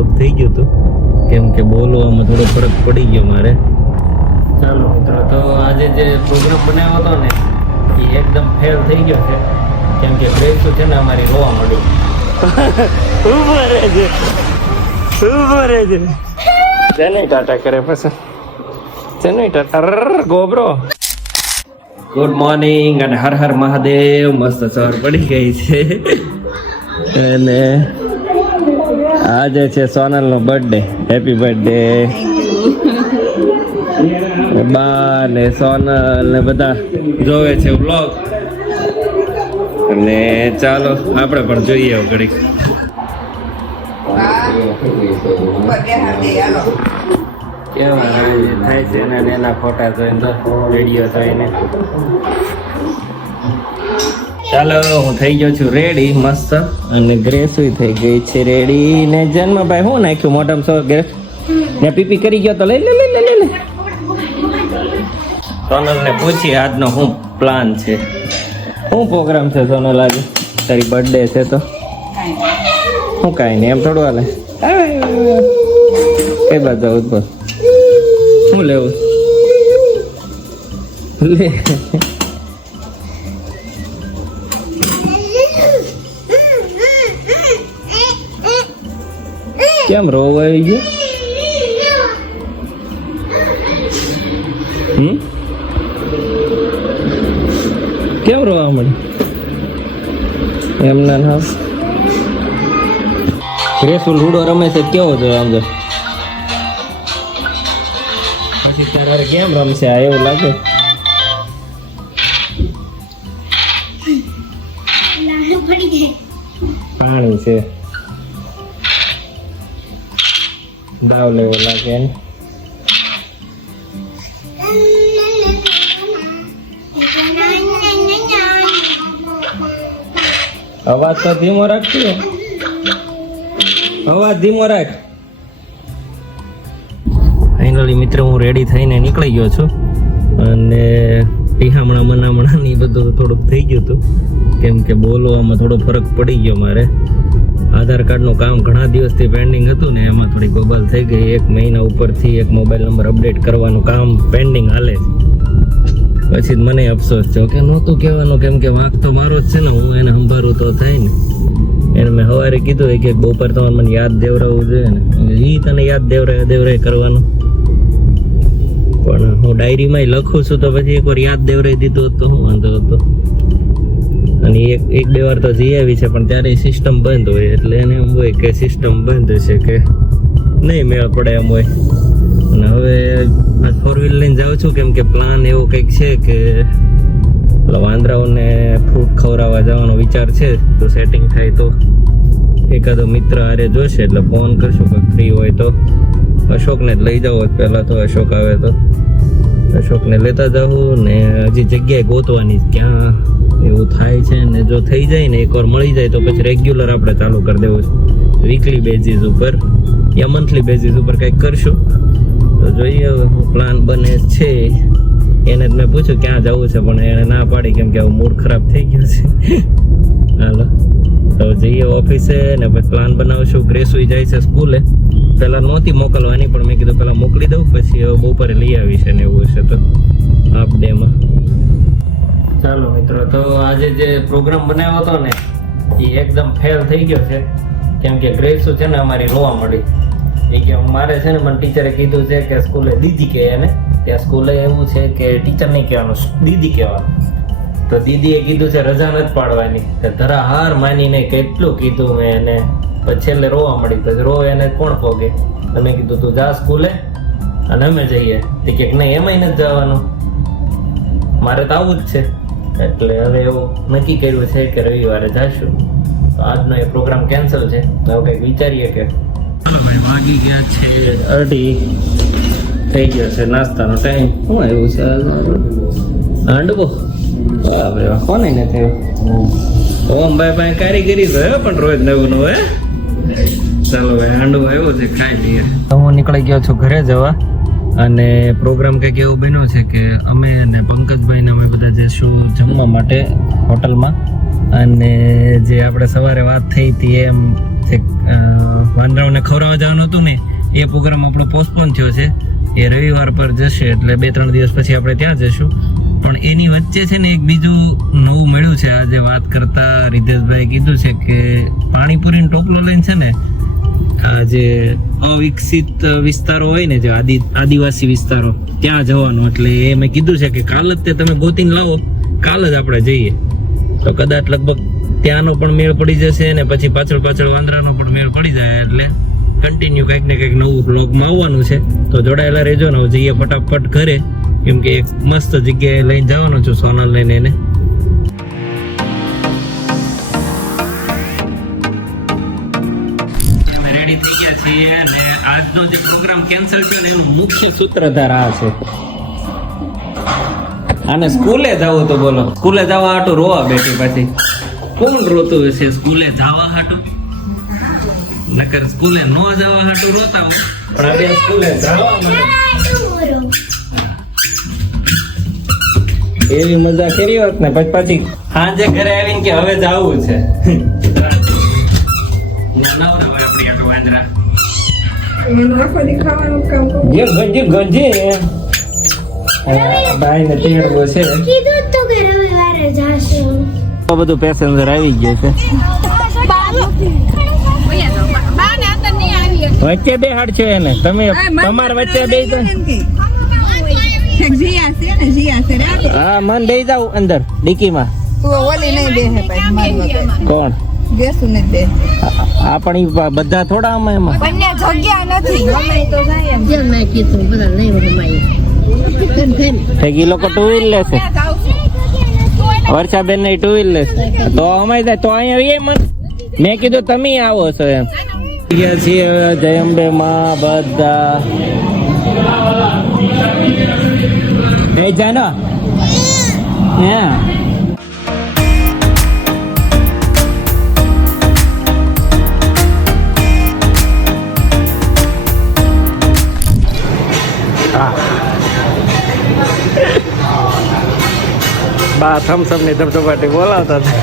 થોડુંક થઈ ગયું હતું. કેમ કે બોલવામાં થોડો ફરક પડી ગયો મારે. ચાલો મિત્રો તો આજે જે પ્રોગ્રામ બનાવ્યો હતો ને એ એકદમ ફેલ થઈ ગયો છે. કેમ કે બ્રેક છે ને અમારી રોવા મળ્યું ઊભો રહે છે ઊભો રહે છે તેને ટાટા કરે પછી. તેને ટાટા ગોબરો. ગુડ મોર્નિંગ અને હર હર મહાદેવ. મસ્ત સવાર પડી ગઈ છે. અને આજે છે સોનલનો બર્થડે હેપી બર્થડે બા ને સોનલ ને બધા જોવે છે વ્લોગ અને ચાલો, આપણે પણ જોઈએ ઘડીક. કેવા થાય છે ને, એના ફોટા જોઈને વીડિયો જોઈને. ચાલો હું થઈ ગયો છું રેડી મસ્ત. અને ગ્રેસુય થઈ ગઈ છે રેડી ને જન્મભાઈ હું નાખ્યું મોટમ સો ગ્રેસ ને પીપી કરી ગયો તો લઈ લે લે લે લે સોનલને પૂછી આજનો શું પ્લાન છે? શું પ્રોગ્રામ છે સોનલ આજે? તારી બર્થડે છે તો? શું કાંઈ નહીં એમ થોડું હાલે. કઈ બાજુ આવું બોલ. શું લેવું? લે. કેમ રોવાઈ ગયો? હમ? કેમ રોવા મળી એમના ના રેસુ લૂડો રમે છે કેવો છે આમ તો? કેમ રમશે આ એવું લાગે? પાણી છે. દાવ લેવો લાગે અવાજ તો ધીમો રાખજો અવાજ ધીમો રાખ ફાઇનલી મિત્ર હું રેડી થઈને નીકળી ગયો છું. અને પિહામણા મનામણા ને બધું થોડુંક થઈ ગયું હતું. કેમ કે બોલવામાં થોડો ફરક પડી ગયો મારે. આધાર કાર્ડનું કામ ઘણા દિવસથી પેન્ડિંગ હતું ને એમાં થોડી ગોબલ થઈ ગઈ. એક મહિના ઉપરથી એક મોબાઈલ નંબર અપડેટ કરવાનું કામ પેન્ડિંગ હાલે છે. પછી મને અફસોસ થયો કે નહોતું કહેવાનું, કેમ કે વાંક તો મારો જ છે ને, હું એને સંભાળું તો થાય ને. એને મેં સવારે કીધું કે બપોર તમારે મને યાદ દેવરાવવું જોઈએ ને. એ તને યાદ દેવરાય દેવરાય કરવાનું. પણ હું ડાયરીમાં લખું છું તો પછી એકવાર યાદ દેવરાઈ દીધું તો હું વાંધો હતો? અને એક એક બે વાર તો જઈ આવી છે, પણ ત્યારે સિસ્ટમ બંધ હોય, એટલે એને એમ હોય કે સિસ્ટમ બંધ છે કે નહીં મેળ પડે એમ હોય. અને હવે ફોર વ્હીલ લઈને જાઉં છું, કેમ કે પ્લાન એવો કંઈક છે કે વાંદરાઓને ફ્રૂટ ખવડાવવા જવાનો વિચાર છે, તો સેટિંગ થાય તો એકાદો મિત્ર આરે જોશે, એટલે ફોન કરશું કે ફ્રી હોય તો. અશોકને જ લઈ જાઓ પહેલાં તો, અશોક આવે તો. અશોકને લેતા જાઉં ને હજી જગ્યાએ ગોતવાની ક્યાં? એવું થાય છે ને જો થઈ જાય ને એકવાર મળી જાય તો પછી રેગ્યુલર આપણે ચાલુ કરી દેવું છે. વીકલી બેઝિસ ઉપર યા મંથલી બેઝિસ ઉપર કંઈક કરશું. તો જોઈએ પ્લાન બને છે. એને જ મેં પૂછ્યું ક્યાં જવું છે, પણ એણે ના પાડી કેમ કે હવે મૂડ ખરાબ થઈ ગયો છે. હાલો. તો જઈએ ઓફિસે ને પછી પ્લાન બનાવશું. ગ્રેસુઈ જાય છે સ્કૂલે. પહેલાં નહોતી મોકલવાની, પણ મેં કીધું પહેલાં મોકલી દઉં. પછી બપોરે લઈ આવી છે ને એવું છે તો. હાફ ડેમાં ચાલો મિત્રો, તો આજે જે પ્રોગ્રામ બનાવ્યો હતો ને, એ એકદમ ફેલ થઈ ગયો છે. કેમ કે ગ્રેસુ છે ને અમારી રોવા મળી. એ કે મારે છે ને, મને ટીચરે કીધું છે કે સ્કૂલે દીદી કહે એને ત્યાં સ્કૂલે એવું છે કે ટીચર નહીં કહેવાનું, દીદી કહેવાનું. તો દીદીએ કીધું છે, રજા નથી પાડવાની. તો ધરા હાર માનીને કેટલું કીધું મેં એને. પછી છેલ્લે રોવા મળી. પછી રો એને કોણ પોગે તમે કીધું, તું જા સ્કૂલે અને અમે જઈએ. તે કે નહીં, એમાંય નથી જવાનું. મારે તો આવું જ છે. એટલે હવે એવું નક્કી કર્યું છે કે રવિવારે જશું. તો આજનો એ પ્રોગ્રામ કેન્સલ છે. તો હવે કંઈક વિચારીએ કે ભાઈ વાગી ગયા છે. અઢી થઈ ગયો છે નાસ્તાનો ટાઈમ શું એવું છે? હાંડવો? બાપરે વાહ કોને ને થયું? ઓમ ભાઈ પાસે કારીગરી તો પણ રોજ નવું નવું હે? ચાલો ભાઈ હાંડવો આવ્યો છે ખાઈ લઈએ. હું નીકળી ગયો છું ઘરે જવા. અને પ્રોગ્રામ કંઈક એવું બન્યો છે કે અમે અને પંકજભાઈ ને અમે બધા જઈશું જમવા માટે હોટલમાં અને જે આપણે સવારે વાત થઈ હતી એમ જે વાંદરાઓને ખવડાવવા જવાનું હતું ને, એ પ્રોગ્રામ આપણો પોસ્ટપોન થયો છે. એ રવિવાર પર જશે એટલે બે ત્રણ દિવસ પછી આપણે ત્યાં જશું પણ એની વચ્ચે છે ને એક બીજું નવું મળ્યું છે. આજે વાત કરતા રિતેશભાઈ કીધું છે કે પાણીપુરીનો ટોપલો લઈને છે ને આ જે અવિકસિત વિસ્તારો હોય ને જે આદિ, આદિવાસી વિસ્તારો, ત્યાં જવાનું. એટલે એ મેં કીધું છે કે કાલ જ તે તમે ગોતીને લાવો. કાલ જ આપણે જઈએ. તો કદાચ લગભગ ત્યાંનો પણ મેળ પડી જશે અને પછી પાછળ પાછળ વાંદરાનો પણ મેળ પડી જાય. એટલે કન્ટિન્યુ કંઈક ને કંઈક નવું બ્લોગમાં આવવાનું છે. તો જોડાયેલા રહેજો ને જઈએ ફટાફટ ઘરે. કેમ કે એક મસ્ત જગ્યાએ લઈને જવાનો છું સોનલ લઈને એને. છીએ અને આજનો જે પ્રોગ્રામ કેન્સલ થયો ને એનું મુખ્ય સૂત્રધાર આ છે. અને સ્કૂલે જવું તો બોલો. સ્કૂલે જવા હાટું રોવા બેઠી પછી. કોણ રોતું હશે સ્કૂલે જવા હાટું? નકર સ્કૂલે નો જવા હાટું રોતા હું પણ હવે સ્કૂલે જવા એવી મજા કરી હોત ને પછી પછી સાંજે ઘરે આવીને કે હવે જવું છે. બધું પેસેન્જર આવી ગયું છે. વચ્ચે બે હાડ છે એને. તમે તમાર વચ્ચે બે હા મન બે જાવ અંદર ડીકીમાં. કોણ? આ- આ પણ બધા થોડા અમે એમાં. જેમ મેં કીધું બધા નહીં રમાય ઠેક લોકો ટુ વ્હીલ લેશે. વર્ષાબેન ને ટુ વ્હીલ લેશે. તો અમાય જાય તો અહીંયા એ મેં કીધું તમે આવો છો એમ. ગયા છીએ માં બધા. એ જાનો? હા? બા થમસમ ને ધબધબાટી બોલાવતા હતા.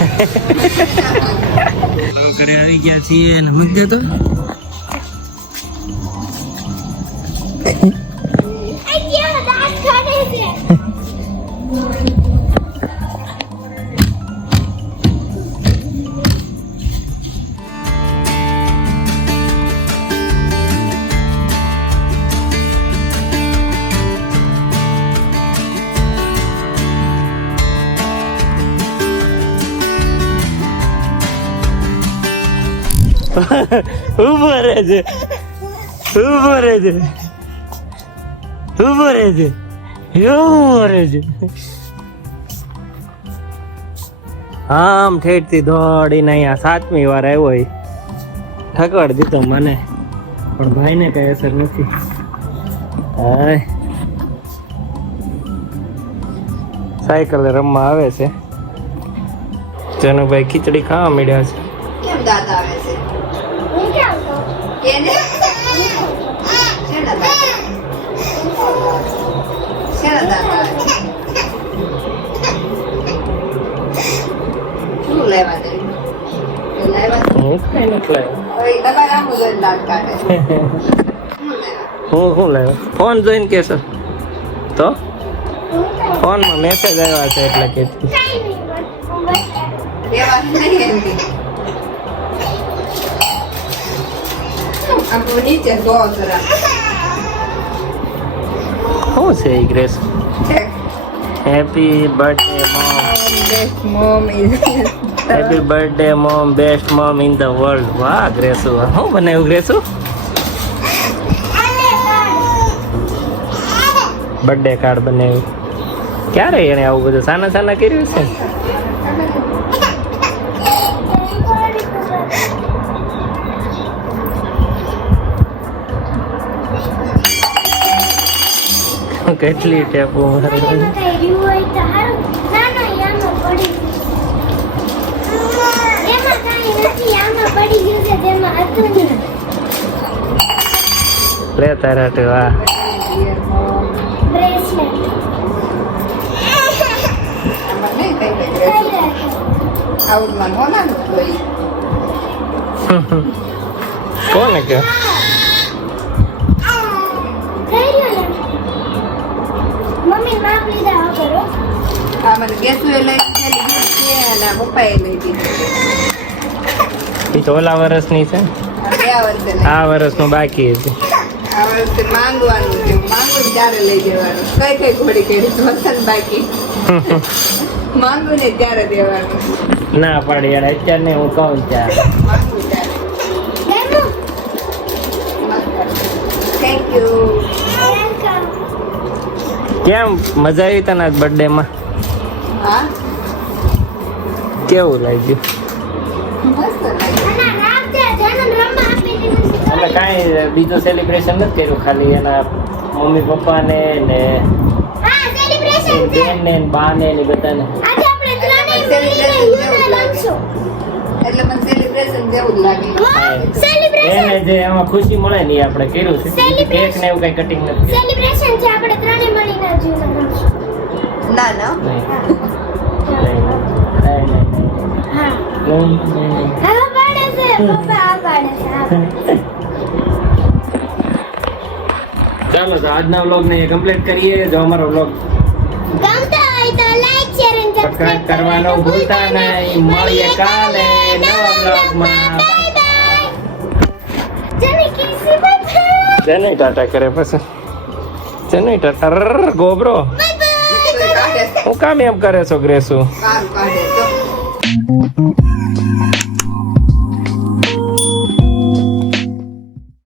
ઘરે આવી ગયા છીએ અને દેતો ઊભો રહે છે ઊભો રહે છે ઊભો રહે છે ઊભો રહે છે આમ ઠેઠથી દોડીને અહીંયા સાતમી વાર આવ્યો એ. ઠકવાડ દીધો મને. પણ ભાઈને કઈ અસર નથી. હાય. સાયકલ રમવા આવે છે. જનુભાઈ ખીચડી ખાવા મળ્યા છે. કેમ દાંત આવે છે? હું કેને શેના દાંત શેના દાંત આવે શું લેવા દે? લેવા. હું? લેવા? હું શું લાવ્યો ફોન જોઈને કેશો તો? ફોનમાં મેસેજ આવ્યા છે એટલે કે. આપણું નીચે જો જરા શું છે Grace. Happy birthday mom is happy birthday mom best mom in the world વાહ ગ્રેસુ શું બનાવ્યું ગ્રેસુ બર્થડે કાર્ડ બનાવ્યું. ક્યારે એને આવું બધું? સાના સાના કર્યું છે જ ટેપો લે તારા તે વાહ. બ્રેસલેટ આમાં આ મને ગેસું એ લઈ દીધેલી અને પપ્પાએ લઈ દીધી એ તો ઓલા વર્ષની છે આ વર્ષનું બાકી હતી આ વર્ષે માંગવાનું છે માંગુ ત્યારે લઈ દેવાનું કઈ કઈ ઘોડી કરી વસન બાકી માંગુ ને ત્યારે દેવાનું ના પાડી યાર અત્યારે ને હું કહું ત્યારે. કેમ મજા આવી તને આજ બર્થડે માં હા? કેવું લાગ્યું? લાગ્યું. અમે કાંઈ બીજું સેલિબ્રેશન નથી કર્યું ખાલી એના મમ્મી પપ્પાને ને બેન ને એની બા ને બધાને. એટલે મને સેલિબ્રેશન જેવું જ લાગે. હા, એને જે એમાં ખુશી મળે ને એ આપણે કર્યું છે. કેક ને એવું કઈ કટિંગ નથી સેલિબ્રેશન છે આપણે ત્રણે મળીને જ યુદ્ધ ના ના. ચાલો, તો આજના વ્લોગ ને કમ્પ્લીટ કરીએ. જો અમારો વ્લોગ ગમતો હોય તો લાઈક શેર અને સબસ્ક્રાઇબ કરવાનો ભૂલતા નહીં. મળીએ કાલે નવા વ્લોગમાં બાય બાય ટાટા કરે પછી. જેને ટાટા ગોબરો. હું કામ એમ કરે છો ગ્રેસુ?